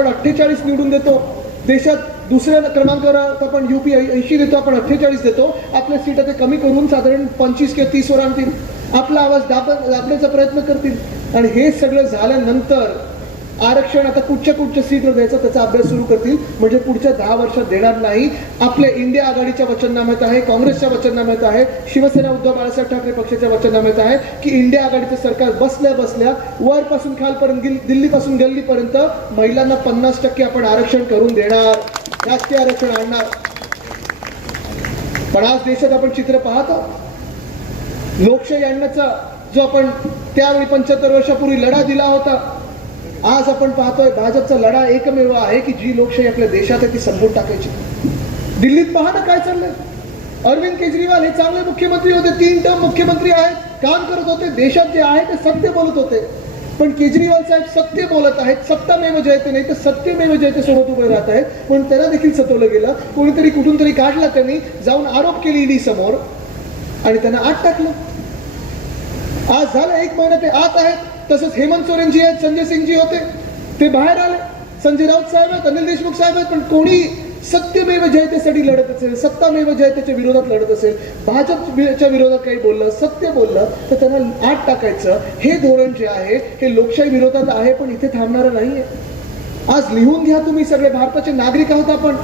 आपण अठ्ठेचाळीस निवडून देतो. देशात दुसऱ्या क्रमांकावर आपण युपी ऐंशी देतो आपण अठ्ठेचाळीस देतो. आपल्या सीट ते कमी करून साधारण पंचवीस किंवा तीसवर आणतील आपला आवाज दाब दाबण्याचा प्रयत्न करतील. आणि हे सगळं झाल्यानंतर आरक्षण आता कुठच्या कुठच्या सीटवर द्यायचं त्याचा अभ्यास सुरू करतील. म्हणजे पुढच्या दहा वर्षात देणार नाही. आपल्या इंडिया आघाडीच्या वचननाम्यात आहे काँग्रेसच्या वचननाम्यात आहे शिवसेना उद्धव बाळासाहेब ठाकरे पक्षाच्या वचननाम्यात आहे की इंडिया आघाडीचं सरकार बसल्या बसल्या वरपासून खालपर्यंत दिल्लीपासून गल्लीपर्यंत महिलांना पन्नास टक्के आपण आरक्षण करून देणार. राष्ट्रीय आरक्षण आणणार. पण आज देशात आपण चित्र पाहतो. लोकशाही आणण्याचा जो आपण त्यावेळी पंच्याहत्तर वर्षापूर्वी लढा दिला होता आज आपण पाहतोय भाजपचा लढा एकमेव आहे की जी लोकशाही आपल्या देशात आहे ती संपून टाकायची. दिल्लीत पहा ना काय चाललंय. अरविंद केजरीवाल हे चांगले मुख्यमंत्री होते तीन टर्म मुख्यमंत्री आहेत काम करत होते देशात जे आहे ते सत्य बोलत होते. पण केजरीवाल साहेब सत्य बोलत आहेत सत्तामेव जयते नाही तर सत्यमेव जयते सोबत उभे राहत आहेत. पण त्यांना देखील सतवलं गेलं कोणीतरी कुठून तरी काढला त्यांनी जाऊन आरोप केली ईडी समोर. आणि त्यांना आत टाकलं. आज झालं एक महिना ते आत आहेत. तसंच हेमंत सोरेन जी आहेत संजय सिंग जी होते. ते बाहेर आले. संजय राऊत साहेब आहेत अनिल देशमुख साहेब आहेत पण कोणी सत्यमेव जयतेसाठी लढत असेल सत्तामेव जयतेच्या विरोधात लढत असेल भाजपच्या विरोधात काही बोललं सत्य बोललं तर त्यांना आत टाकायचं. हे धोरण जे आहे हे लोकशाही विरोधात आहे पण इथे थांबणारं नाहीये. आज लिहून घ्या तुम्ही सगळे भारताचे नागरिक आहोत आपण.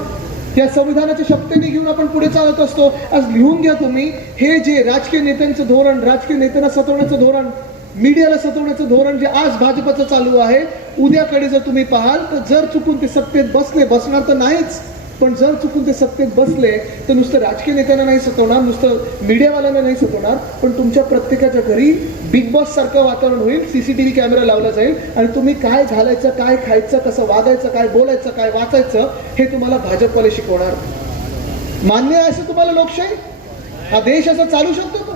या संविधानाच्या शक्तीने घेऊन आपण पुढे चालत असतो. आज लिहून घ्या तुम्ही हे जे राजकीय नेत्यांचं धोरण राजकीय नेत्यांना सतवण्याचं धोरण मीडियाला सतवण्याचं धोरण जे आज भाजपचं चालू आहे उद्याकडे जर तुम्ही पाहाल तर जर चुकून ते सत्तेत बसले बसणार तर नाहीच. पण जर चुकून ते सत्तेत बसले तर नुसतं राजकीय नेत्यांना नाही सतवणार नुसतं मीडियावाल्यांना नाही सतवणार पण तुमच्या प्रत्येकाच्या घरी बिग बॉस सारखं वातावरण होईल सीसीटीव्ही कॅमेरा लावला जाईल आणि तुम्ही काय घालायचं काय खायचं कसं वागायचं काय बोलायचं काय वाचायचं हे तुम्हाला भाजपवाले शिकवणार. मान्य आहे असं तुम्हाला लोकशाही? हा देश असा चालू शकतो का?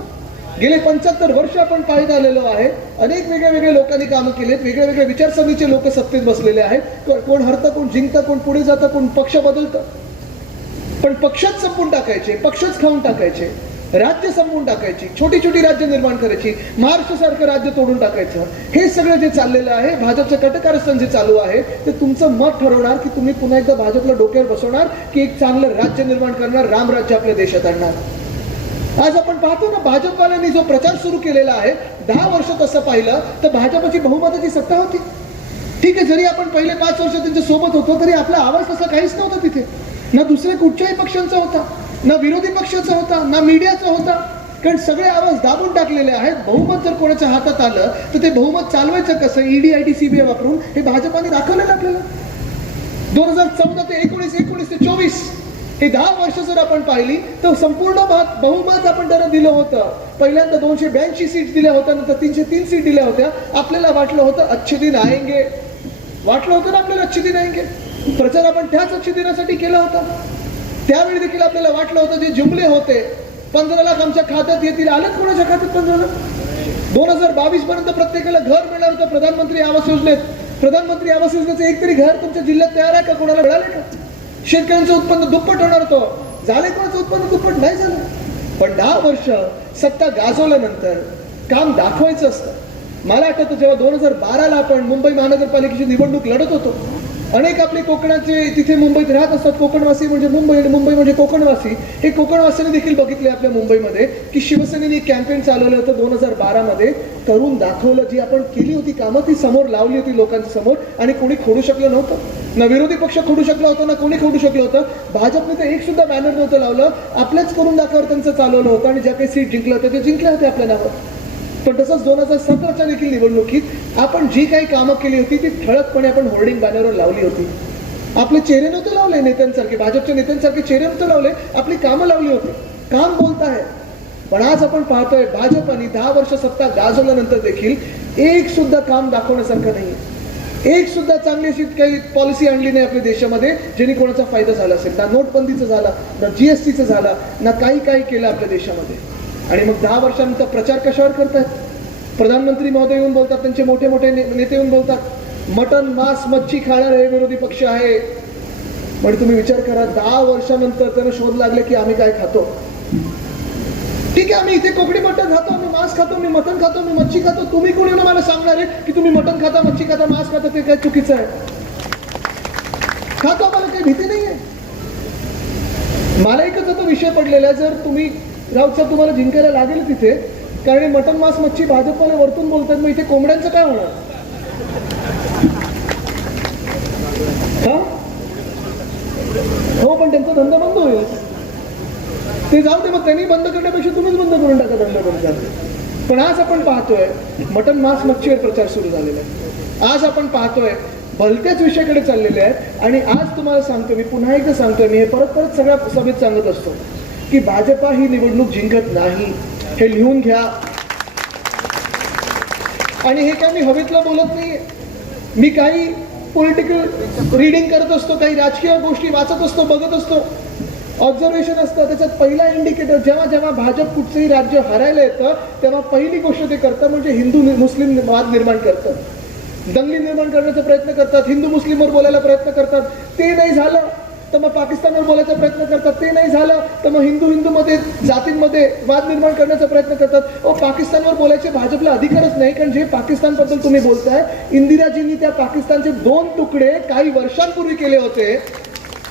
गेले पंच्याहत्तर वर्ष आपण काही आलेलो आहे. अनेक वेगळ्या वेगळ्या लोकांनी कामं केली आहेत वेगळ्या वेगळ्या विचारसरणीचे लोक सत्तेत बसलेले आहेत. कोण हरतं कोण जिंकतं कोण पुढे जातं कोण पक्ष बदलतं. पण पक्षच संपून टाकायचे पक्षच खाऊन टाकायचे राज्य संपवून टाकायची छोटी छोटी राज्य निर्माण करायची महाराष्ट्र सारखं राज्य तोडून टाकायचं हे सगळं जे चाललेलं आहे भाजपचं कटकारस्थान जे चालू आहे ते तुमचं मत ठरवणार की तुम्ही पुन्हा एकदा भाजपला डोक्यावर बसवणार की एक चांगलं राज्य निर्माण करणार रामराज्य आपल्या देशात आणणार. आज आपण पाहतो ना भाजपवाल्यांनी जो प्रचार सुरू केलेला आहे दहा वर्ष तसं पाहिलं तर भाजपची बहुमताची सत्ता होती. ठीक आहे जरी आपण पहिले पाच वर्ष त्यांच्यासोबत होतो तरी आपला आवाज तसा काहीच नव्हता तिथे. ना दुसरे कुठच्याही पक्षांचा होता ना विरोधी पक्षाचा होता ना मीडियाचा होता. कारण सगळे आवाज दाबून टाकलेले आहेत. बहुमत जर कोणाच्या हातात आलं तर ते बहुमत चालवायचं कसं? ईडी आय टी सीबीआय वापरून हे भाजपाने दाखवलेलं आपल्याला. दोन हजार चौदा ते एकोणीस एकोणीस ते चोवीस हे दहा वर्ष जर आपण पाहिली तर संपूर्ण भाग बहुमत आपण त्यांना दिलं होतं. पहिल्यांदा दोनशे ब्याऐंशी सीट दिल्या होत्या नंतर तीनशे तीन सीट दिल्या होत्या. आपल्याला वाटलं होतं अच्छे दिन आएंगे वाटलं होतं ना आपल्याला अच्छे दिन आएंगे प्रचार आपण त्याच अच्छे दिनासाठी केला होता. त्यावेळी देखील आपल्याला वाटलं होतं जे जुमले होते पंधरा लाख आमच्या खात्यात येतील. आलंच कोणाच्या खात्यात पंधरा लाख? दोन हजार बावीस पर्यंत प्रत्येकाला घर मिळणार होतं प्रधानमंत्री आवास योजनेत. प्रधानमंत्री आवास योजनेचं एक तरी घर तुमच्या जिल्ह्यात तयार आहे का? कोणाला मिळाले का? शेतकऱ्यांचं उत्पन्न दुप्पट होणार होतं. झाले कोणाचं उत्पन्न दुप्पट? नाही झालं. पण दहा वर्ष सत्ता गाजवल्यानंतर काम दाखवायचं असतं. मला आठवतं जेव्हा दोन हजार बाराला आपण मुंबई महानगरपालिकेची निवडणूक लढत होतो. अनेक आपले कोकणाचे तिथे मुंबईत राहत असतात. कोकणवासी म्हणजे मुंबई आणि मुंबई म्हणजे कोकणवासी. हे कोकणवासीने देखील बघितले आपल्या मुंबईमध्ये की शिवसेनेने कॅम्पेन चालवलं होतं दोन हजार बारामध्ये. करून दाखवलं जी आपण केली होती कामं ती समोर लावली होती लोकांच्या समोर आणि कोणी खोडू शकलं नव्हतं. ना विरोधी पक्ष खोडू शकला होता ना कोणी खोडू शकलं होतं. भाजपने तर एक सुद्धा बॅनर नव्हतं लावलं. आपल्याच करून दाखवावर त्यांचं चालवलं होतं आणि ज्या काही सीट जिंकल्या होतं ते जिंकल्या होत्या आपल्या नावावर. पण तसंच दोन हजार सतराच्या देखील निवडणुकीत आपण जी काही कामं केली होती ती ठळकपणे आपण होर्डिंग बॅनरवर लावली होती. आपले चेहरे नव्हते लावले नेत्यांसारखे भाजपच्या नेत्यांसारखे चेहरे नव्हते लावले आपली कामं लावली होती. काम बोलत आहे पण आज आपण पाहतोय भाजपाने दहा वर्ष सत्ता गाजवल्यानंतर देखील एक सुद्धा काम दाखवण्यासारखं नाही एक सुद्धा चांगली अशी काही पॉलिसी आणली नाही आपल्या देशामध्ये ज्याने कोणाचा फायदा झाला असेल. ना नोटबंदीचा झाला ना जीएसटीचा झाला ना काही काही केलं आपल्या देशामध्ये. आणि मग दहा वर्षानंतर प्रचार कशावर करतायत? प्रधानमंत्री महोदय येऊन बोलतात त्यांचे मोठे मोठे नेते येऊन बोलतात मटन मांस मच्छी खाणार हे विरोधी पक्ष आहे. म्हणजे तुम्ही विचार करा दहा वर्षानंतर त्यांना शोध लागले की आम्ही काय खातो? ठीक आहे आम्ही इथे कोकणी मटण खातो आम्ही मांस खातो मी मटण खातो मी मच्छी खातो. तुम्ही कोणी ना मला सांगणार आहे की तुम्ही मटण खाता मच्छी खाता मांस खाता ते काय चुकीचं आहे? खातो आम्हाला काही भीती नाही आहे मला एकच आता विषय पडलेला आहे जर तुम्ही राऊत साहेब तुम्हाला जिंकायला लागेल तिथे. कारण मटन मांस मच्छी भाजपवाले वरतून बोलतात. मग इथे कोंबड्यांचं काय होणार? हा? हो पण त्यांचा धंदा बंद होईल. ते जाऊ दे मग त्यांनी बंद करण्यापेक्षा तुम्हीच बंद करून टाका धंदा बंद पण आज आपण पाहतोय मटन मांस मच्छीवर प्रचार सुरू झालेला आहे आज आपण पाहतोय भलत्याच विषयाकडे चाललेले आहेत. आणि आज तुम्हाला सांगतो मी पुन्हा एकदा सांगतोय मी हे परत परत सगळ्या सभेत सांगत असतो. की भाजपा ही निवडणूक जिंकत नाही. हे लिहून घ्या. आणि हे काय मी हवेतलं बोलत नाही मी काही पॉलिटिकल रीडिंग करत असतो काही राजकीय गोष्टी वाचत असतो बघत असतो. ऑब्झर्वेशन असतं. त्याच्यात पहिला इंडिकेटर जेव्हा जेव्हा भाजप कुठचंही राज्य हरायला येतं तेव्हा पहिली गोष्ट ते करतं म्हणजे हिंदू मुस्लिम वाद निर्माण करतं दंगली निर्माण करण्याचा प्रयत्न करतात. हिंदू मुस्लिमवर बोलायला प्रयत्न करतात. ते नाही झालं. तर मग पाकिस्तानवर बोलायचा प्रयत्न करतात. ते नाही झालं तर मग हिंदू हिंदूमध्ये जातींमध्ये वाद निर्माण करण्याचा प्रयत्न करतात. ओ पाकिस्तानवर बोलायचे भाजपला अधिकारच नाही कारण जे पाकिस्तानबद्दल तुम्ही बोलताय इंदिराजींनी त्या पाकिस्तानचे दोन तुकडे काही वर्षांपूर्वी केले होते.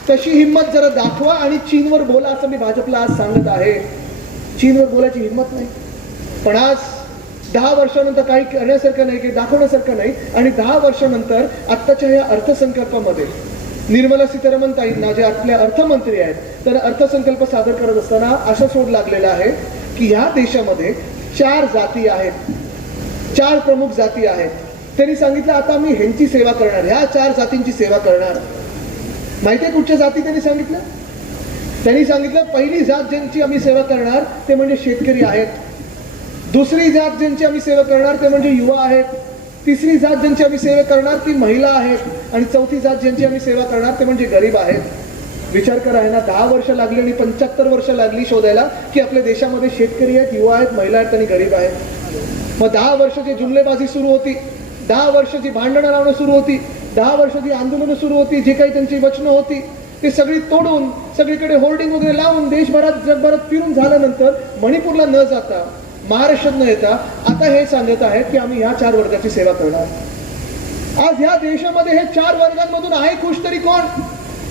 तशी हिंमत जरा दाखवा आणि चीनवर बोला असं मी भाजपला आज सांगत आहे. चीनवर बोलायची हिंमत नाही. पण आज दहा वर्षानंतर काही करण्यासारखं नाही काही दाखवण्यासारखं नाही आणि दहा वर्षानंतर आत्ताच्या या अर्थसंकल्पामध्ये निर्मला सीतारामन ताईंना जे आपल्या अर्थमंत्री आहेत तर अर्थसंकल्प सादर करत असताना असा शोध लागलेला आहे की ह्या देशामध्ये चार जाती आहेत चार प्रमुख जाती आहेत. त्यांनी सांगितलं आता मी ह्यांची सेवा करणार ह्या चार जातींची सेवा करणार. माहिती आहे कुठच्या जाती त्यांनी सांगितलं? त्यांनी सांगितलं पहिली जात ज्यांची आम्ही सेवा करणार ते म्हणजे शेतकरी आहेत. दुसरी जात ज्यांची आम्ही सेवा करणार ते म्हणजे युवा आहेत. तिसरी जात ज्यांची आम्ही सेवा करणार ती महिला आहेत. आणि चौथी जात ज्यांची आम्ही सेवा करणार ते म्हणजे गरीब आहेत. विचार करा ना दहा वर्ष लागली आणि पंच्याहत्तर वर्ष लागली शोधायला की आपल्या देशामध्ये शेतकरी आहेत युवा आहेत महिला आहेत आणि गरीब आहेत. मग दहा वर्षाची जुमलेबाजी सुरू होती दहा वर्षाची भांडणं लावणं सुरू होती दहा वर्षाची आंदोलनं सुरू होती जे काही त्यांची वचनं होती ते सगळी तोडून सगळीकडे होर्डिंग वगैरे लावून देशभरात जगभरात फिरून झाल्यानंतर मणिपूरला न जाता महाराष्ट्रात न येता. आता हे सांगत आहेत की आम्ही ह्या चार वर्गाची सेवा करणार. आज ह्या देशामध्ये हे चार वर्गांमधून आहे खुश तरी कोण?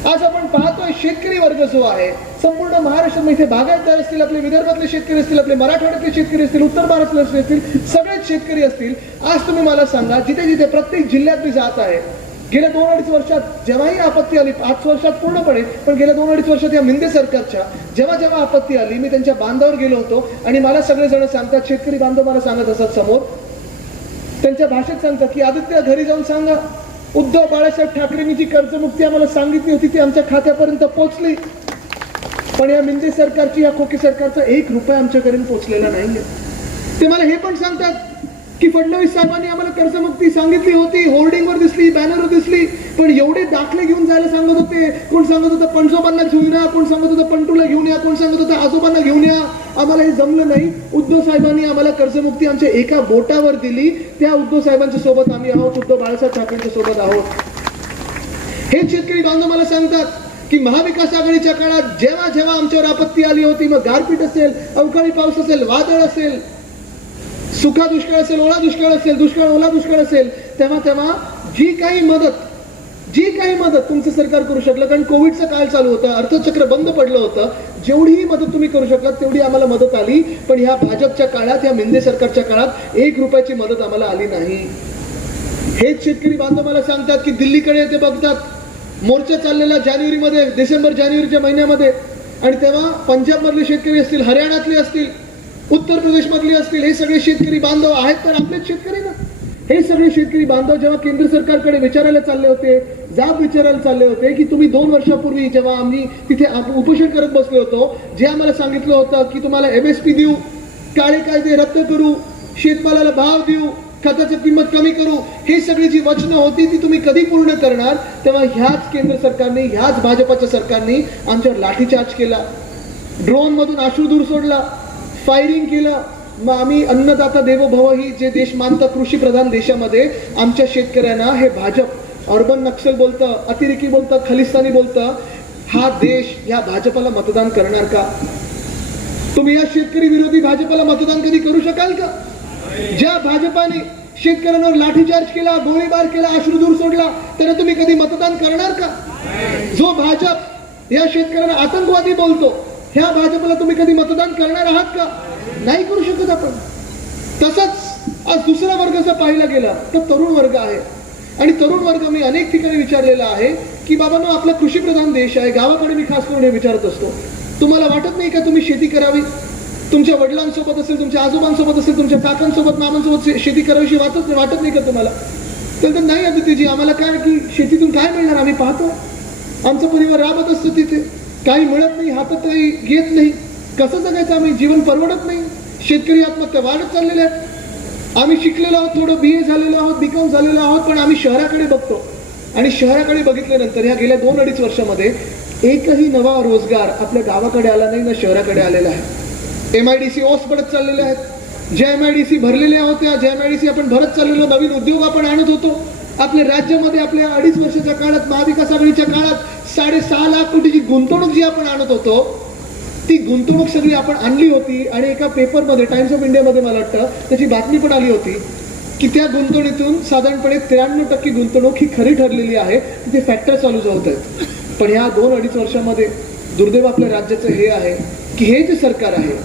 आज आपण पाहतोय शेतकरी वर्ग जो आहे संपूर्ण महाराष्ट्रात इथे बागायतदार असतील आपले विदर्भातले शेतकरी असतील आपले मराठवाड्यातले शेतकरी असतील उत्तर महाराष्ट्रातले असतील सगळेच शेतकरी असतील. आज तुम्ही मला सांगा जिथे जिथे प्रत्येक जिल्ह्यात मी जात आहे गेल्या दोन अडीच वर्षात जेव्हाही आपत्ती आली पाच वर्षात पूर्णपणे पण गेल्या दोन अडीच वर्षात या मिंदे सरकारच्या जेव्हा जेव्हा आपत्ती आली मी त्यांच्या बांधावर गेलो होतो आणि मला सगळेजण सांगतात शेतकरी बांधव मला सांगत असतात समोर त्यांच्या भाषेत सांगतात की आदित्य घरी जाऊन सांगा. उद्धव बाळासाहेब ठाकरेंनी जी कर्जमुक्ती आम्हाला सांगितली होती ती आमच्या खात्यापर्यंत पोहोचली. पण या मिंदे सरकारची या खोके सरकारचा एक रुपया आमच्याकडे पोहोचलेला नाही ते मला हे पण सांगतात की फडणवीस साहेबांनी आम्हाला कर्जमुक्ती सांगितली होती होर्डिंगवर दिसली बॅनरवर दिसली पण एवढे दाखले घेऊन जायला सांगत होते. कोण सांगत होतं पणजोबांना घेऊन या कोण सांगत होतं पंटूला घेऊन या कोण सांगत होतं आजोबांना घेऊन या? आम्हाला हे जमलं नाही. उद्धव साहेबांनी आम्हाला कर्जमुक्ती आमच्या एका बोटावर दिली. त्या उद्धव साहेबांच्या सोबत आम्ही आहोत उद्धव बाळासाहेब ठाकरेंच्या सोबत आहोत. हे शेतकरी बांधव मला सांगतात की महाविकास आघाडीच्या काळात जेव्हा जेव्हा आमच्यावर आपत्ती आली होती मग गारपीट असेल अवकाळी पाऊस असेल वादळ असेल सुखा दुष्काळ असेल ओला दुष्काळ असेल दुष्काळ ओला दुष्काळ असेल तेव्हा तेव्हा जी काही मदत जी काही मदत तुमचं सरकार करू शकलं कारण कोविडचा काळ चालू होता अर्थचक्र बंद पडलं होतं जेवढीही मदत तुम्ही करू शकलात तेवढी आम्हाला मदत आली. पण ह्या भाजपच्या काळात ह्या मेंदे सरकारच्या काळात एक रुपयाची मदत आम्हाला आली नाही. हेच शेतकरी बांधव मला सांगतात की दिल्लीकडे ते बघतात. मोर्चा चाललेला जानेवारीमध्ये डिसेंबर जानेवारीच्या महिन्यामध्ये. आणि तेव्हा पंजाबमधले शेतकरी असतील हरियाणातले असतील उत्तर प्रदेशमधले असतील हे सगळे शेतकरी बांधव आहेत तर आपलेच शेतकरी ना. हे सगळे शेतकरी बांधव जेव्हा केंद्र सरकारकडे विचारायला चालले होते जाब विचारायला चालले होते की तुम्ही दोन वर्षापूर्वी जेव्हा आम्ही तिथे उपोषण करत बसलो होतो जे आम्हाला सांगितलं होतं की तुम्हाला एम एस पी देऊ काळे कायदे रद्द करू शेतमालाला भाव देऊ खताची किंमत कमी करू हे सगळी जी वचनं होती ती तुम्ही कधी पूर्ण करणार? तेव्हा ह्याच केंद्र सरकारने ह्याच भाजपाच्या सरकारने आमच्यावर लाठीचार्ज केला. ड्रोन मधून दूर सोडला. फायरिंग केलं. मग आम्ही अन्नदाता देवोभव ही जे देश मानतं कृषी प्रधान देशामध्ये आमच्या शेतकऱ्यांना हे भाजप अर्बन नक्षल बोलतं अतिरेकी बोलतं खलिस्तानी बोलतं हा देश या भाजपाला मतदान करणार का? तुम्ही या शेतकरी विरोधी भाजपाला मतदान कधी करू शकाल का? ज्या भाजपाने शेतकऱ्यांवर लाठीचार्ज केला गोळीबार केला अश्रूदूर सोडला त्याला तुम्ही कधी मतदान करणार का? जो भाजप या शेतकऱ्यांना आतंकवादी बोलतो ह्या भाजपला तुम्ही कधी मतदान करणार आहात का? नाही करू शकत आपण. तसंच आज दुसरा वर्ग जर पाहिला गेला तर तरुण वर्ग आहे. आणि तरुण वर्ग मी अनेक ठिकाणी विचारलेला आहे की बाबांनो आपला कृषीप्रधान देश आहे गावाकडे मी खास करून हे विचारत असतो. तुम्हाला वाटत नाही का तुम्ही शेती करावी? तुमच्या वडिलांसोबत असेल तुमच्या आजोबांसोबत असेल तुमच्या काकांसोबत मामांसोबत शेती करावीशी वाटत नाही वाटत नाही का तुम्हाला? तर तर नाही अदितीजी आम्हाला काय की शेतीतून काय मिळणार? आम्ही पाहतो. आमचा परिवार राबत असतो तिथे. काही मिळत नाही हातात काही घेत नाही. कसं जगायचं? आम्ही जीवन परवडत नाही. शेतकरी आत्महत्या वाढत चाललेल्या आहेत. आम्ही शिकलेलो आहोत थोडं बी ए झालेलो आहोत बीकॉम झालेलो आहोत पण आम्ही शहराकडे बघतो. आणि शहराकडे बघितल्यानंतर ह्या गेल्या दोन अडीच वर्षामध्ये एकही नवा रोजगार आपल्या गावाकडे आला नाही ना शहराकडे आलेला आहे. एम आय डी सी ओस पडत चाललेल्या आहेत. ज्या एम आय डी सी भरलेल्या होत्या ज्या एम आय डी सी आपण भरत चाललेलो नवीन उद्योग आपण आणत होतो. आपल्या राज्यामध्ये आपल्या अडीच वर्षाच्या काळात महाविकास आघाडीच्या काळात साडेसहा लाख कोटीची गुंतवणूक जी आपण आणत होतो ती गुंतवणूक सगळी आपण आणली होती आणि एका पेपरमध्ये टाइम्स ऑफ इंडियामध्ये मला वाटतं त्याची बातमी पण आली होती की त्या गुंतवणुकीतून साधारणपणे त्र्याण्णव टक्के गुंतवणूक ही खरी ठरलेली आहे तिथे फॅक्टर चालू होत आहेत पण ह्या दोन अडीच वर्षामध्ये दुर्दैव आपल्या राज्याचं हे आहे की हे जे सरकार आहे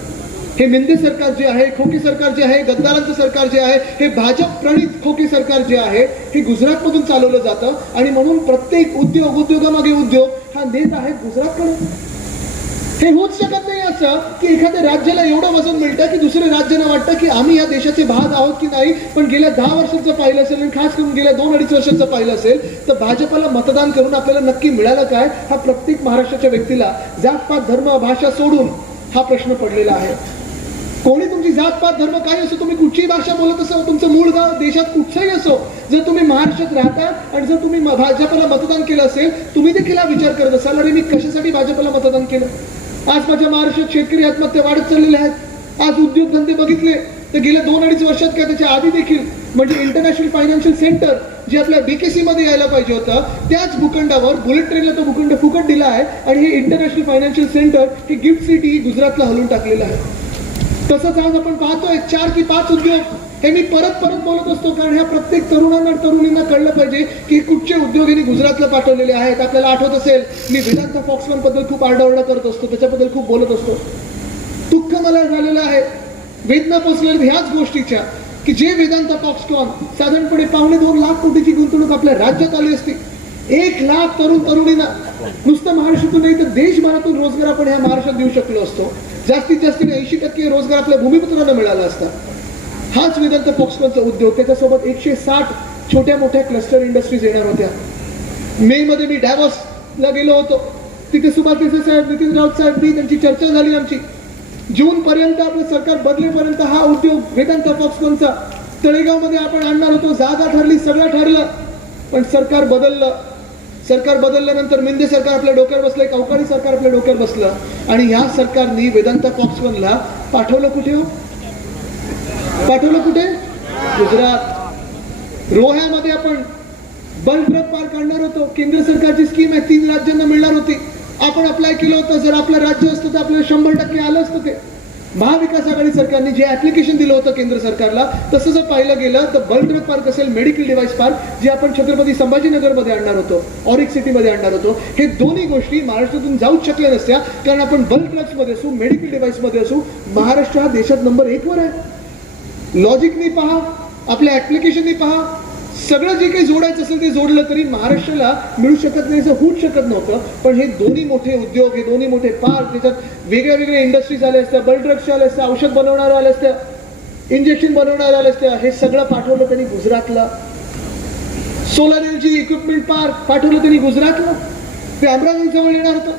हे मेंदे सरकार जे आहे खोकी सरकार जे आहे गद्दारांचं सरकार जे आहे हे भाजप प्रणित खोकी सरकार जे आहे हे गुजरातमधून चालवलं जातं. आणि म्हणून प्रत्येक उद्योग उद्योगामागे उद्योग हा नेत आहे गुजरातकडून. हे होऊच शकत नाही असं की एखाद्या राज्याला एवढं वजन मिळतं की दुसऱ्या राज्यांना वाटतं की आम्ही या देशाचे भाग आहोत की नाही. पण गेल्या दहा वर्षाचं पाहिलं असेल आणि खास करून गेल्या दोन अडीच वर्षाचं पाहिलं असेल तर भाजपला मतदान करून आपल्याला नक्की मिळालं काय हा प्रत्येक महाराष्ट्राच्या व्यक्तीला जातपात धर्म भाषा सोडून हा प्रश्न पडलेला आहे. कोणी तुमची जात पात धर्म काय असो तुम्ही कुठचीही भाषा बोलत असो तुमचं मूळ गाव देशात कुठचंही असो जर तुम्ही महाराष्ट्रात राहता आणि जर तुम्ही भाजपला मतदान केलं असेल तुम्ही देखील हा विचार करत असाल अरे मी कशासाठी भाजपला मतदान केलं? आज माझ्या महाराष्ट्रात शेतकरी आत्महत्या वाढत चाललेल्या आहेत. आज उद्योगधंदे बघितले. तर गेल्या दोन अडीच वर्षात काय त्याच्या आधी देखील म्हणजे इंटरनॅशनल फायनान्शियल सेंटर जे आपल्या बीकेसी मध्ये यायला पाहिजे होतं त्याच भूखंडावर बुलेट ट्रेनला तो भूखंड फुकट दिला आहे आणि हे इंटरनॅशनल फायनान्शियल सेंटर ही गिफ्ट सिटी गुजरातला हलवून टाकलेलं आहे. तसंच आज आपण पाहतोय चार की पाच उद्योग हे मी परत परत बोलत असतो कारण ह्या प्रत्येक तरुणांना तरुणींना कळलं पाहिजे की कुठचे उद्योग यांनी गुजरातला पाठवलेले आहेत. आपल्याला आठवत असेल मी वेदांत फॉक्सकॉनबद्दल खूप आरडाओरडा करत असतो त्याच्याबद्दल खूप बोलत असतो. दुःख मला झालेलं आहे. वेदना पोचलेल्या ह्याच गोष्टीच्या की जे वेदांत फॉक्सकॉन साधारणपणे पावणे दोन लाख कोटीची गुंतवणूक आपल्या राज्यात आली असती. एक लाख तरुण तरुणींना नुसतं महाराष्ट्रातून नाही तर देशभरातून रोजगार आपण ह्या महाराष्ट्रात देऊ शकलो असतो. जास्तीत जास्त ऐंशी टक्के रोजगार आपल्या भूमिपुत्रांना मिळाला असता. हाच वेदांत फॉक्सकॉनचा उद्योग. त्याच्यासोबत एकशे साठ छोट्या मोठ्या क्लस्टर इंडस्ट्रीज येणार होत्या. मे मध्ये मी डॅवॉसला गेलो होतो. तिथे सुभाष देसाई साहेब नितीन राऊत साहेब मी त्यांची चर्चा झाली आमची. जून पर्यंत आपलं सरकार बदलेपर्यंत हा उद्योग वेदांत फॉक्सकॉनचा तळेगावमध्ये आपण आणणार होतो. जागा ठरली सगळं ठरलं. पण सरकार बदललं. सरकार बदलल्यानंतर मिंदे सरकार आपल्या डोक्यावर बसलं अवकाळी सरकार आपल्या डोक्यावर बसलं आणि ह्या सरकारने वेदांत फॉक्सकॉनला पाठवलं कुठे हो? पाठवलं कुठे? गुजरात. रोह्यामध्ये आपण बल्क पार काढणार होतो. केंद्र सरकारची स्कीम आहे तीन राज्यांना मिळणार होती. आपण अप्लाय केलं होतं. जर आपलं राज्य असतं तर आपल्याला शंभर टक्के आलं असतं ते. महाविकास आघाडी सरकारने जे ऍप्लिकेशन दिलं होतं केंद्र सरकारला तसं जर पाहिलं गेलं तर बल्क पार्क असेल मेडिकल डिव्हाइस पार्क जे आपण छत्रपती संभाजीनगरमध्ये आणणार होतो ऑरिक सिटीमध्ये आणणार होतो हे दोन्ही गोष्टी महाराष्ट्रातून जाऊच शकल्या नसत्या कारण आपण बल्क ड्रग्समध्ये असू मेडिकल डिव्हाइसमध्ये असू महाराष्ट्र हा देशात नंबर एकवर आहे. लॉजिकनी पहा आपल्या ऍप्लिकेशननी पहा सगळं जे काही जोडायचं असेल ते जोडलं तरी महाराष्ट्राला मिळू शकत नाही असं होऊच शकत नव्हतं. पण हे दोन्ही मोठे उद्योग हे दोन्ही मोठे पार्क त्याच्यात वेगळ्या वेगळ्या इंडस्ट्रीज आल्या असत्या बल्क आल्या असत्या औषध बनवणाऱ्या आल्या असत्या इंजेक्शन बनवणाऱ्या आल्या असत्या. हे सगळं पाठवलं त्यांनी गुजरातला. सोलर एनर्जी इक्विपमेंट पार्क पाठवलं त्यांनी गुजरातला. ते अमरावती जवळ येणार होतं.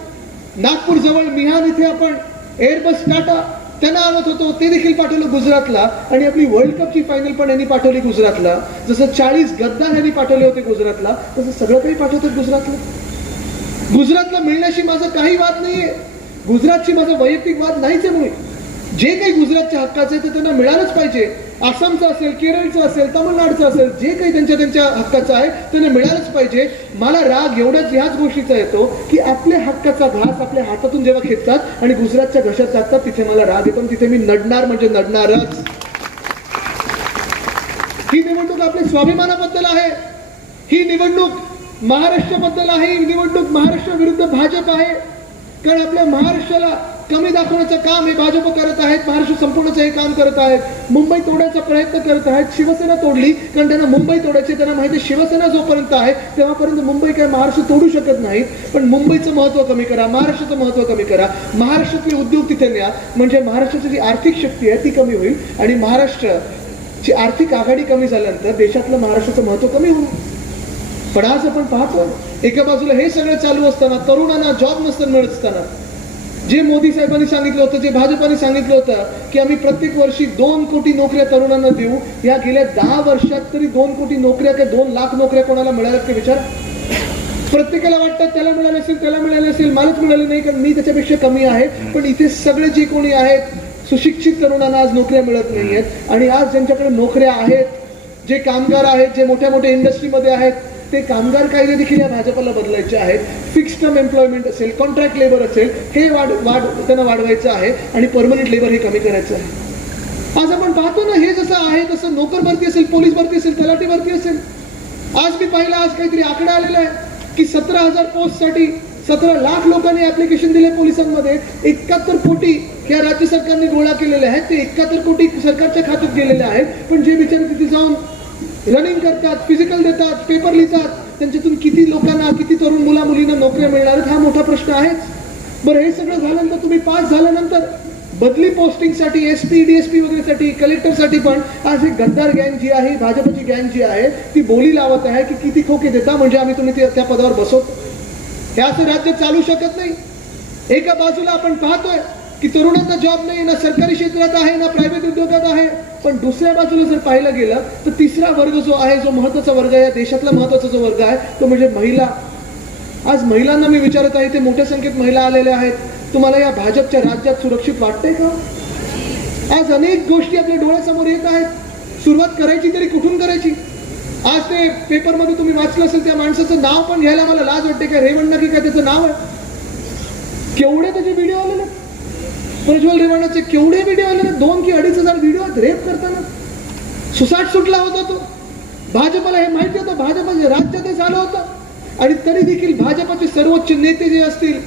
नागपूर जवळ मिहान इथे आपण एअरबस टाटा त्यांना आणत होतो. ते देखील पाठवलं गुजरातला. आणि आपली वर्ल्ड कपची फायनल पण यांनी पाठवली गुजरातला. जसं चाळीस गद्दार यांनी पाठवले होते गुजरातला तसं सगळं काही पाठवतात गुजरातला. गुजरातला मिळण्याशी माझा काही वाद नाहीये. गुजरातची माझा वैयक्तिक वाद नाहीच आहे मुळे जे काही गुजरातच्या हक्काचं आहे ते त्यांना मिळालंच पाहिजे. आसामचं असेल केरळचं असेल तामिळनाडूचं असेल जे काही त्यांच्या त्यांच्या हक्काचं आहे त्यांना मिळालंच पाहिजे. मला राग एवढ्याच ह्याच गोष्टीचा येतो की आपल्या हक्काचा घास आपल्या हातातून जेव्हा खेचतात आणि गुजरातच्या घशात टाकतात तिथे मला राग येतो तिथे मी नडणार म्हणजे नडणारच. ही निवडणूक आपल्या स्वाभिमानाबद्दल आहे. ही निवडणूक महाराष्ट्राबद्दल आहे. ही निवडणूक महाराष्ट्र विरुद्ध भाजप आहे. कारण आपल्या महाराष्ट्राला कमी दाखवण्याचं काम हे भाजप करत आहेत महाराष्ट्र संपूर्णचं हे काम करत आहेत. मुंबई तोडायचा प्रयत्न करत आहेत. शिवसेना तोडली कारण त्यांना मुंबई तोडायची त्यांना माहिती आहे शिवसेना जोपर्यंत आहे तेव्हापर्यंत मुंबई काय महाराष्ट्र तोडू शकत नाहीत पण मुंबईचं महत्त्व कमी करा महाराष्ट्राचं महत्त्व कमी करा. महाराष्ट्रातले उद्योग तिथे न्या. म्हणजे महाराष्ट्राची जी आर्थिक शक्ती आहे ती कमी होईल. आणि महाराष्ट्राची आर्थिक आघाडी कमी झाल्यानंतर देशातलं महाराष्ट्राचं महत्त्व कमी होईल. पण आज आपण पाहतो एका बाजूला हे सगळं चालू असताना तरुणांना जॉब नसताना मिळत असताना जे मोदी साहेबांनी सांगितलं होतं जे भाजपाने सांगितलं होतं की आम्ही प्रत्येक वर्षी दोन कोटी नोकऱ्या तरुणांना देऊ. या गेल्या दहा वर्षात तरी दोन कोटी नोकऱ्या काय दोन लाख नोकऱ्या कोणाला मिळाल्यात का विचार? प्रत्येकाला वाटतं त्याला मिळाले असेल त्याला मिळाले असेल मलाच मिळाले नाही कारण मी त्याच्यापेक्षा कमी आहे. पण इथे सगळे जे कोणी आहेत सुशिक्षित तरुणांना आज नोकऱ्या मिळत नाही आहेत आणि आज ज्यांच्याकडे नोकऱ्या आहेत जे कामगार आहेत जे मोठ्या मोठ्या इंडस्ट्रीमध्ये आहेत ते कामगार कायदे देखील या भाजपला बदलायचे आहेत. फिक्स टर्म एम्प्लॉयमेंट असेल कॉन्ट्रॅक्ट लेबर असेल हे वाढ वाढ त्यांना वाढवायचं आहे आणि परमनंट लेबर हे कमी करायचं आहे. आज आपण पाहतो ना हे जसं आहे तसं नोकर भरती असेल पोलीस भरती असेल तलाठी भरती असेल. आज मी पाहिलं आज काहीतरी आकडा आलेला आहे की सतरा हजार पोस्टसाठी सतरा लाख लोकांनी ऍप्लिकेशन दिले पोलिसांमध्ये. एकाहत्तर कोटी या राज्य सरकारने गोळा केलेले आहेत. ते एकाहत्तर कोटी सरकारच्या खात्यात गेलेले आहेत. पण जे बिचारे तिथे जाऊन रनिंग करतात फिजिकल देतात पेपर लिहितात. त्यांच्यातून किती लोकांना किती तरुण मुला मुलींना नोकऱ्या मिळणार आहेत हा मोठा प्रश्न आहेच. बरं हे सगळं झाल्यानंतर तुम्ही पास झाल्यानंतर बदली पोस्टिंगसाठी S P D S P वगैरेसाठी कलेक्टरसाठी पण आज ही गद्दार गँग जी आहे भाजपची गँग जी आहे ती बोली लावत आहे की किती खोके देता म्हणजे आम्ही तुम्ही ते- त्या पदावर बसवतो हे असं राज्य चालू शकत नाही. एका बाजूला आपण पाहतोय की तरुणांना जॉब नाही ना सरकारी क्षेत्रात आहे ना प्रायव्हेट उद्योगात आहे. पण दुसऱ्या बाजूला जर पाहिलं गेलं तर तिसरा वर्ग जो आहे जो महत्त्वाचा वर्ग आहे या देशातला महत्त्वाचा जो वर्ग आहे तो म्हणजे महिला. आज महिलांना मी विचारत आहे ते मोठ्या संख्येत महिला आलेल्या आहेत. तुम्हाला या भाजपच्या राज्यात सुरक्षित वाटते का? आज अनेक गोष्टी आपल्या डोळ्यासमोर येत आहेत. सुरुवात करायची तरी कुठून करायची? आज ते पेपरमध्ये तुम्ही वाचलं असेल त्या माणसाचं नाव पण घ्यायला मला लाज वाटते का रेवण की काय त्याचं नाव आहे. केवढे त्याचे व्हिडिओ आले ना प्रज्वल रेवाणाचे केवढे व्हिडिओ आले दोन की अडीच हजार व्हिडिओ आहेत रेप करताना. सुसाट सुटला होता तो. भाजपला हे माहिती होतं भाजपचे राज्य ते झालं होतं. आणि तरी देखील भाजपचे सर्वोच्च नेते जे असतील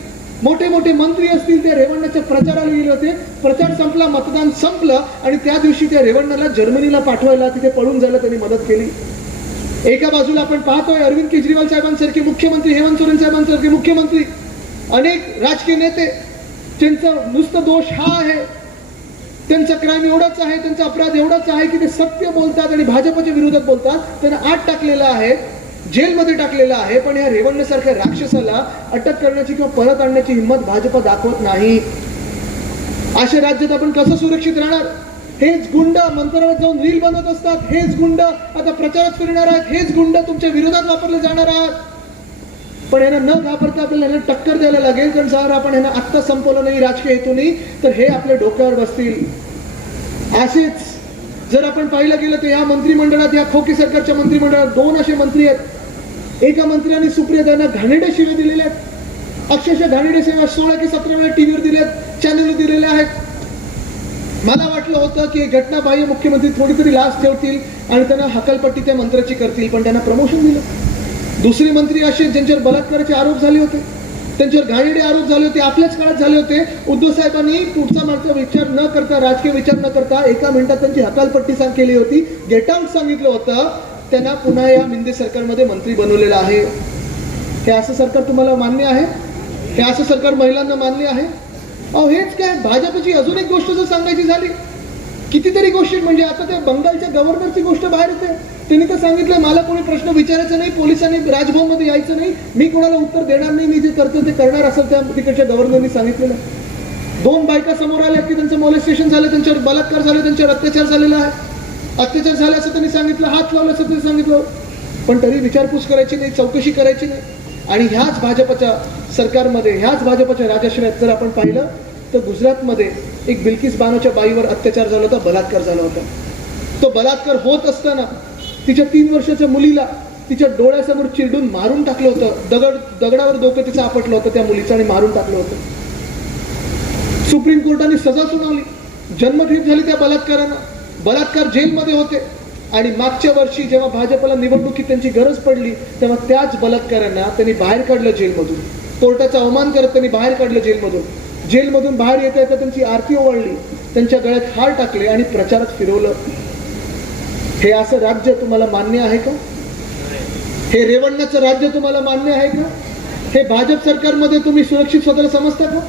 मोठे मोठे मंत्री असतील ते रेवण्णाच्या प्रचाराला गेले होते. प्रचार संपला मतदान संपलं आणि त्या दिवशी त्या रेवण्णाला जर्मनीला पाठवायला तिथे पळून जायला त्यांनी मदत केली. एका बाजूला आपण पाहतोय अरविंद केजरीवाल साहेबांसारखे मुख्यमंत्री हेमंत सोरेन साहेबांसारखे मुख्यमंत्री अनेक राजकीय नेते त्यांचा नुसतं दोष हा आहे. त्यांचा क्राईम एवढाच आहे त्यांचा अपराध एवढाच आहे की ते सत्य बोलतात आणि भाजपच्या विरोधात बोलतात. त्यांना आत टाकलेलं आहे जेलमध्ये टाकलेलं आहे पण या रेवण्णासारख्या राक्षसाला अटक करण्याची किंवा परत आणण्याची हिंमत भाजप दाखवत नाही. अशा राज्यात आपण कसं सुरक्षित राहणार? हेच गुंड मंत्रालयात जाऊन रील बनवत असतात हेच गुंड आता प्रचारात फिरणार आहेत हेच गुंड तुमच्या विरोधात वापरले जाणार आहात. पण यांना न घाबरता आपल्याला यांना टक्कर द्यायला लागेल. कारण जर आपण यांना आत्ता संपवलं नाही राजकीय हेतूनी तर हे आपल्या डोक्यावर बसतील. असेच जर आपण पाहिलं गेलं तर या मंत्रिमंडळात या खोके सरकारच्या मंत्रिमंडळात दोन असे मंत्री आहेत. एका मंत्र्याने सुप्रिया घाणेडे शिव्या दिलेले आहेत. अक्षरशः घाणेडे सेवा सोळा की सतरा वेळा टीव्हीवर दिल्यात चॅनलवर दिलेल्या आहेत. मला वाटलं होतं की घटनाबाह्य मुख्यमंत्री थोडी तरी लाच ठेवतील आणि त्यांना हकालपट्टी त्या मंत्र्याची करतील पण त्यांना प्रमोशन दिलं. दुसरे मंत्री असे ज्यांच्यावर बलात्काराचे आरोप झाले होते. त्यांच्यावर घाईडे आरोप झाले होते आपल्याच काळात झाले होते. उद्धव साहेबांनी पुढचा मागचा विचार न करता राजकीय विचार न करता एका मिनिटात त्यांची हकालपट्टी सांग केली होती. गेट आउट सांगितलं होतं. त्यांना पुन्हा या मिंदे सरकारमध्ये मंत्री बनवलेलं आहे. हे असं सरकार तुम्हाला मान्य आहे? हे असं सरकार महिलांना मान्य आहे? अहो हेच काय? भाजपची अजून एक गोष्ट जर सांगायची झाली कितीतरी गोष्टी म्हणजे आता त्या बंगालच्या गव्हर्नरची गोष्ट बाहेर येते. त्यांनी तर सांगितलं मला कोणी प्रश्न विचारायचा नाही पोलिसांनी राजभवनमध्ये यायचं नाही. मी कोणाला उत्तर देणार नाही मी जे करतो ते करणार असं त्या तिकडच्या गव्हर्नरनी सांगितलेलं. दोन बायका समोर आल्या की त्यांचं मोलेस्टेशन झालं त्यांच्यावर बलात्कार झाले त्यांच्यावर अत्याचार झालेला आहे. अत्याचार झाले असं त्यांनी सांगितलं हात लावलं असं त्यांनी सांगितलं. पण तरी विचारपूस करायची नाही चौकशी करायची नाही. आणि ह्याच भाजपच्या सरकारमध्ये ह्याच भाजपच्या राजाश्रयात जर आपण पाहिलं तर गुजरातमध्ये एक बिल्किस बानोच्या बाईवर अत्याचार झाला होता बलात्कार झाला होता. तो बलात्कार होत असताना तिच्या तीन वर्षाच्या मुलीला तिच्या डोळ्यासमोर चिरडून मारून टाकलं होतं. दगड दगडावर डोकं तिचं आपटलं होतं त्या मुलीचं आणि मारून टाकलं होतं. सुप्रीम कोर्टाने सजा सुनावली. जन्मठेप झाली त्या बलात्कारानं. बलात्कार जेलमध्ये होते. आणि मागच्या वर्षी जेव्हा भाजपला निवडणुकीत त्यांची गरज पडली तेव्हा त्याच बलात्कारांना त्यांनी बाहेर काढलं जेलमधून. कोर्टाचा अवमान करत त्यांनी बाहेर काढलं जेलमधून. जेलमधून बाहेर येता येता त्यांची आरती ओवाळली त्यांच्या गळ्यात हार टाकले आणि प्रचारात फिरवलं. हे असं राज्य तुम्हाला मान्य आहे का? हे रेवण्णाचं राज्य तुम्हाला मान्य आहे का? हे भाजप सरकारमध्ये तुम्ही सुरक्षित स्वतःला समजता का?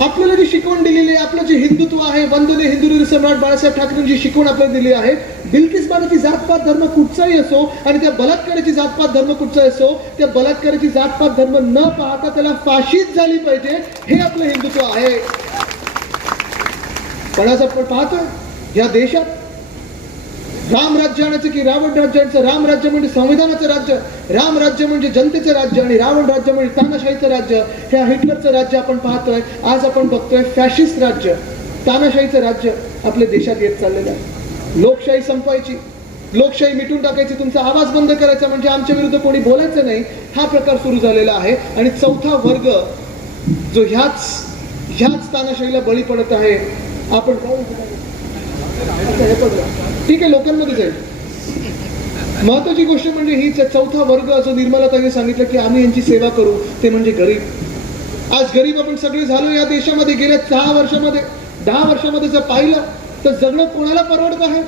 आपल्याला जी शिकवण दिलेली आहे आपलं जे हिंदुत्व आहे वंदने हिंदू सम्राट बाळासाहेब ठाकरेंची शिकवण आपल्याला दिली आहे बिल्किस बाबाची जातपात धर्म कुठचाही असो आणि त्या बलात्काराची जातपात धर्म कुठचाही असो त्या बलात्काराची जातपात धर्म न पाहता त्याला फाशीच झाली पाहिजे हे आपलं हिंदुत्व आहे. पण असं आपण पाहतोय या देशात राम राज्य आणायचं की रावण राज्याचं राम राज्य म्हणजे संविधानाचं राज्य. राम राज्य म्हणजे जनतेचं राज्य आणि रावण राज्य म्हणजे तानाशाहीचं राज्य. ह्या हिटलरचं राज्य आपण पाहतोय. आज आपण बघतोय फॅशिस्ट राज्य. तानाशाहीचं राज्य आपल्या देशात येत चाललेलं आहे. लोकशाही संपवायची. लोकशाही मिटून टाकायची. तुमचा आवाज बंद करायचा म्हणजे आमच्या विरुद्ध कोणी बोलायचं नाही. हा प्रकार सुरू झालेला आहे. आणि चौथा वर्ग जो ह्याच ह्याच तानाशाहीला बळी पडत आहे. आपण काय हे ठीक आहे लोकांमध्ये जाईल महत्वाची गोष्ट म्हणजे हीच आहे. चौथा वर्ग असं निर्मला ताईने सांगितलं की आम्ही यांची सेवा करू ते म्हणजे गरीब. आज गरीब आपण सगळे झालो या देशामध्ये गेल्या सहा वर्षामध्ये. दहा वर्षामध्ये जर पाहिलं तर जगणं कोणाला परवडत आहे?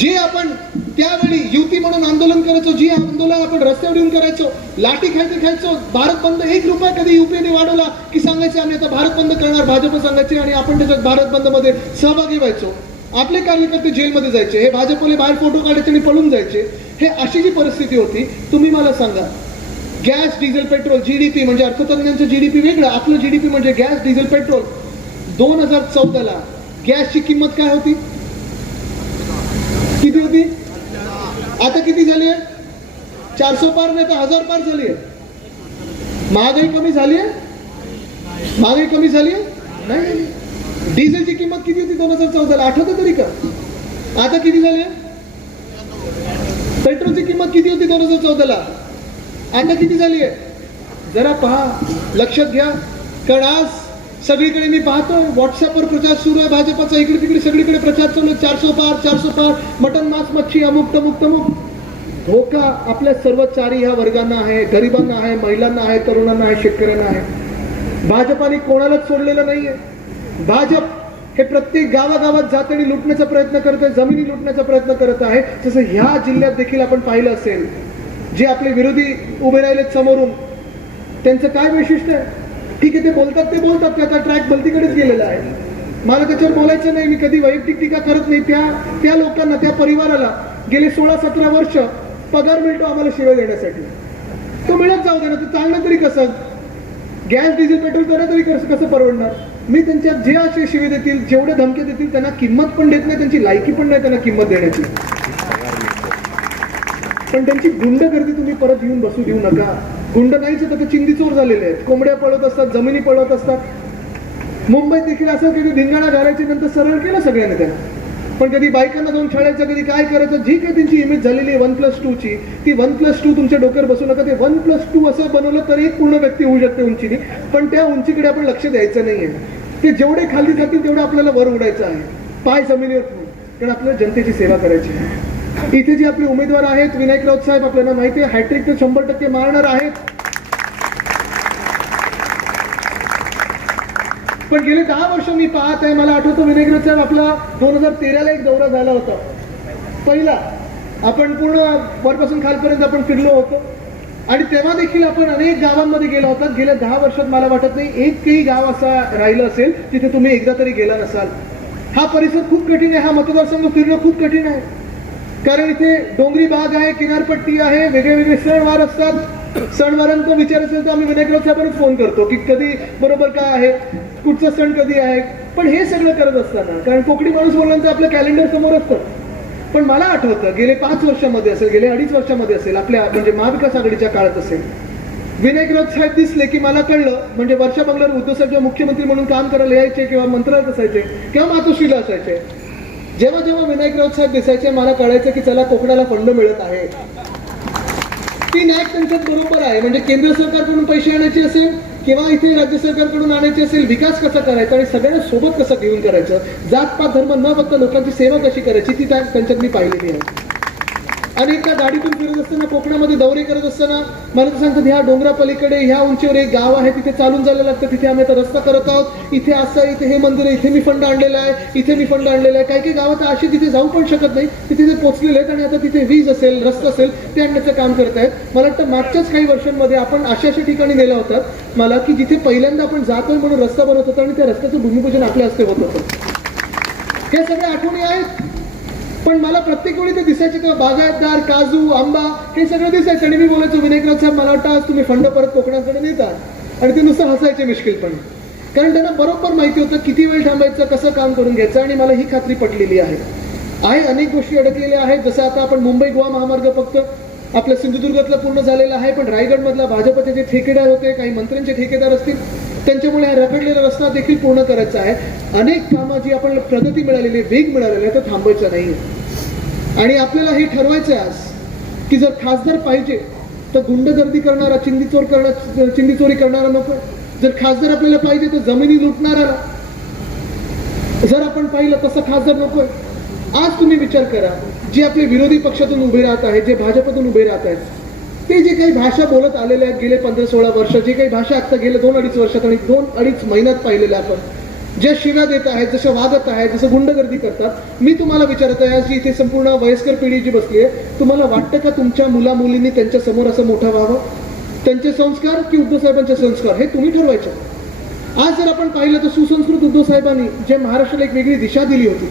जे आपण त्यावेळी युती म्हणून आंदोलन करायचो जे आंदोलन आपण रस्त्यावर येऊन करायचो लाठी खायचं खायचो भारत बंद एक रुपया कधी युपीने वाढवला की सांगायचं आम्ही आता भारत बंद करणार भाजप सांगायचे आणि आपण त्याच्यात भारत बंदमध्ये सहभागी व्हायचो. आपले कार्यकर्ते जेलमध्ये जायचे हे भाजपले बाहेर फोटो काढायचे आणि पळून जायचे हे अशी जी परिस्थिती होती तुम्ही मला सांगा. Gas diesel petrol G D P म्हणजे अर्थतज्ञांचं जी डी पी वेगळं आपलं जी डी म्हणजे गॅस डिझेल पेट्रोल. दोन हजार चौदाला गॅसची किंमत काय होती? किती होती? आता किती झाली आहे? चारशे पार नाही तर हजार पार झाली आहे. महागाई कमी झाली आहे? महागाई कमी झाली आहे? नाही डिझेलची किंमत किती होती? दोन हजार चौदाला. आठवतं तरी का? आता किती झाले? आहे पेट्रोलची किंमत किती होती दोन हजार चौदाला? आता किती झाली आहे? जरा पहा लक्षात घ्या. कारण आज सगळीकडे मी पाहतोय व्हॉट्सअपवर प्रचार सुरू आहे भाजपाचा इकडे तिकडे सगळीकडे प्रचार चालू आहे. चारशे पार चारशे पार मटन मांस मच्छी अमुक तमुक तमुक. धोका आपल्या सर्व चारी ह्या वर्गांना आहे गरिबांना आहे महिलांना आहे तरुणांना आहे शेतकऱ्यांना आहे. भाजपाने कोणालाच सोडलेलं नाहीये. भाजप हे प्रत्येक गावागावात जात आणि लुटण्याचा प्रयत्न करत आहे जमिनी लुटण्याचा प्रयत्न करत आहे. जसं ह्या जिल्ह्यात देखील आपण पाहिलं असेल जे आपले विरोधी उभे राहिलेत समोरून त्यांचं काय वैशिष्ट्य आहे? ठीक आहे ते बोलतात ते बोलतात त्याचा ट्रॅक भलतीकडेच गेलेला आहे. मला त्याच्यावर बोलायचं नाही मी कधी वैयक्तिक टीका करत नाही. त्या त्या लोकांना त्या परिवाराला गेले सोळा सतरा वर्ष पगार मिळतो आम्हाला शिवाय देण्यासाठी. तो मिळत जाऊ दे ना ते चांगलं तरी कसं? गॅस डिझेल पेट्रोल करा तरी कसं कसं परवडणार? मी त्यांच्या जे असे शिवे देतील जेवढे धमके देतील त्यांना किंमत पण देत नाही त्यांची लायकी पण नाही त्यांना किंमत देण्याची. पण त्यांची गुंडगर्दी तुम्ही परत येऊन बसू देऊ नका. गुंड नाहीच तर ते चिंदी चोर झालेले आहेत. कोंबड्या पळत असतात जमिनी पळत असतात. मुंबईत देखील असं की धिंगाणा घालायचे नंतर सरळ केलं सगळ्यांनी त्यांना पण कधी बायकांना जाऊन छळायचं कधी काय करायचं जी काही त्यांची इमेज झालेली आहे वन प्लस ची ती वन प्लस टू तुमच्या डोक्यावर बसू नका. ते वन प्लस टू असं बनवलं तरी एक पूर्ण व्यक्ती होऊ शकते उंचीने. पण त्या उंचीकडे आपण लक्ष द्यायचं नाही आहे ते जेवढे खाली जातील तेवढं आपल्याला वर उडायचं आहे. पाय जमिनीवर कारण आपल्याला जनतेची सेवा करायची आहे. इथे जे आपले उमेदवार आहेत विनायक राऊत साहेब आपल्याला माहिती आहे हॅट्रिक तर शंभर टक्के मारणार आहेत. पण गेले दहा वर्ष मी पाहत आहे. मला आठवतो विनायक साहेब आपला दोन हजार तेराला एक दौरा झाला होता. पहिला आपण पूर्ण वरपासून खालपर्यंत आपण फिरलो होतो. आणि तेव्हा देखील आपण अनेक गावांमध्ये गेला होता. गेल्या दहा वर्षात मला वाटत नाही एकही गाव असा राहिलं असेल तिथे तुम्ही एकदा तरी गेला नसाल. हा परिसर खूप कठीण आहे. हा मतदारसंघ फिरणं खूप कठीण आहे. कारण इथे डोंगरी भाग आहे किनारपट्टी आहे वेगळे वेगळे सणवार असतात. सणवारांचा विचार असेल तर आम्ही विनायकराव साहेबांनाच फोन करतो की कधी बरोबर काय आहे कुठचा सण कधी आहे? पण हे सगळं करत असताना कारण कोकणी माणूस बोलल्यानंतर आपलं कॅलेंडर समोर असतं. पण मला आठवतं गेले पाच वर्षामध्ये असेल गेले अडीच वर्षामध्ये असेल आपल्या म्हणजे महाविकास आघाडीच्या काळात असेल विनायकराज साहेब दिसले की मला कळलं म्हणजे वर्षा बंगल्यावर उद्धव साहेब जेव्हा मुख्यमंत्री म्हणून काम करायला यायचे किंवा मंत्रालयात असायचे किंवा मातोश्रीला असायचे जेव्हा जेव्हा विनायकराज साहेब दिसायचे मला कळायचं की चला कोकणाला फंड मिळत आहे. ती नॅक त्यांच्यात बरोबर आहे. म्हणजे केंद्र सरकारकडून पैसे आणायचे असेल किंवा इथे राज्य सरकारकडून आणायचे असेल विकास कसा करायचा आणि सगळ्यांना सोबत कसं घेऊन करायचं? जातपात धर्म न बघता लोकांची सेवा कशी करायची ती त्या- त्यांच्यात मी पाहिलेली आहे. अनेकदा गाडीतून फिरत असताना कोकणामध्ये दौरे करत असताना मला तर सांगतात ह्या डोंगरापलीकडे ह्या उंचीवर एक गाव आहे तिथे चालून जायला लागतं तिथे आम्ही आता रस्ता करत आहोत. इथे असं इथे हे मंदिर आहे इथे मी फंड आणलेला आहे इथे मी फंड आणलेला आहे. काही काही गावात अशी तिथे जाऊ पण शकत नाही ते तिथे पोहोचलेले आहेत आणि आता तिथे वीज असेल रस्ता असेल ते आणण्याचं काम करत आहेत. मला वाटतं मागच्याच काही वर्षांमध्ये आपण अशा अशा ठिकाणी गेला होतात मला की जिथे पहिल्यांदा आपण जातोय म्हणून रस्ता बनत होता आणि त्या रस्त्याचं भूमिपूजन आपल्या हस्ते होत होतं. हे सगळे आठवणी आहेत. पण मला प्रत्येक वेळी ते दिसायचे तेव्हा बागायतदार काजू आंबा हे सगळं दिसायचं आणि मी बोलायचो विनायकराज साहेब मला वाटतं आज तुम्ही फंड परत कोकणाकडे नेतात. आणि ते नुसतं हसायचे मिश्किलपणे. कारण त्यांना बरोबर माहिती होतं किती वेळ थांबायचं कसं काम करून घ्यायचं आणि मला ही खात्री पटलेली आहे. आहे अनेक गोष्टी अडकलेल्या आहेत. जसं आता आपण मुंबई गोवा महामार्ग फक्त आपल्या सिंधुदुर्गातलं पूर्ण झालेला आहे पण रायगडमधला भाजपचे जे ठेकेदार होते काही मंत्र्यांचे ठेकेदार असतील त्यांच्यामुळे हा रखडलेला रस्ता देखील पूर्ण करायचा आहे. अनेक कामं जी आपण प्रगती मिळालेली आहे, वेग मिळालेला आहे तो थांबायचा नाही. आणि आपल्याला हे ठरवायचं आहे आज की जर खासदार पाहिजे तर गुंडगर्दी करणारा चिंदीचोर करणार चिंदीचोरी करणारा नको. जर खासदार आपल्याला पाहिजे तर जमिनी लुटणारा जर आपण पाहिलं तसं खासदार नकोय. आज तुम्ही विचार करा जे आपले विरोधी पक्षातून उभे राहत आहेत जे भाजपतून उभे राहत आहेत ते जे काही भाषा बोलत आलेले आहेत गेले पंधरा सोळा वर्ष जे काही भाषा आता गेले दोन अडीच वर्षात आणि दोन अडीच महिन्यात पाहिलेल्या आपण ज्या शिव्या देत आहेत जशा वागत आहेत जसं गुंडगर्दी करतात मी तुम्हाला विचारत आहे आज जी इथे संपूर्ण वयस्कर पिढी जी बसली आहे तुम्हाला वाटतं का तुमच्या मुला मुलींनी त्यांच्यासमोर असं मोठं व्हावं? त्यांचे संस्कार की उद्धव साहेबांचे संस्कार? हे तुम्ही ठरवायचे. आज जर आपण पाहिलं तर सुसंस्कृत उद्धव साहेबांनी जे महाराष्ट्राला एक वेगळी दिशा दिली होती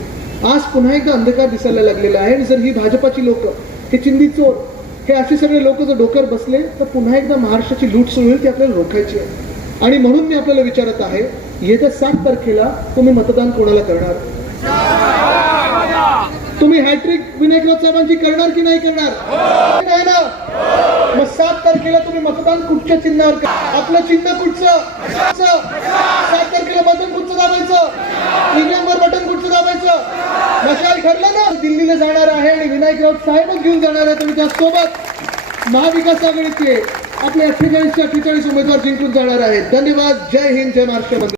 आज पुन्हा एकदा अंधकार दिसायला लागलेला आहे आणि जर ही भाजपाची लोक हे चिंदी चोर हे असे सगळे लोक जर डोक्यावर बसले तर पुन्हा एकदा महाराष्ट्राची लूट सुरू होईल ती आपल्याला रोखायची आहे. आणि म्हणून मी आपल्याला विचारत आहे येत्या सात तारखेला तुम्ही मतदान कोणाला करणार? तुम्ही हॅट्रिक विनायकराव साहेबांची करणार की नाही करणार? नाही ना? मग सात तारखेला तुम्ही मतदान कुठच्या चिन्हावर आपलं चिन्ह कुठचं? सात तारखेला बटन कुठचं दाबायचं? ईव्हीएमवर बटन कुठचं दाबायचं? मशाल ठरलं ना. दिल्लीला जाणार आहे आणि विनायकराव साहेबच घेऊन जाणार आहे. तुम्ही त्यासोबत महाविकास आघाडीचे आपले अठ्ठेचाळीस अठ्ठेचाळीस उमेदवार जिंकून जाणार आहेत. धन्यवाद. जय हिंद. जय महाराष्ट्र.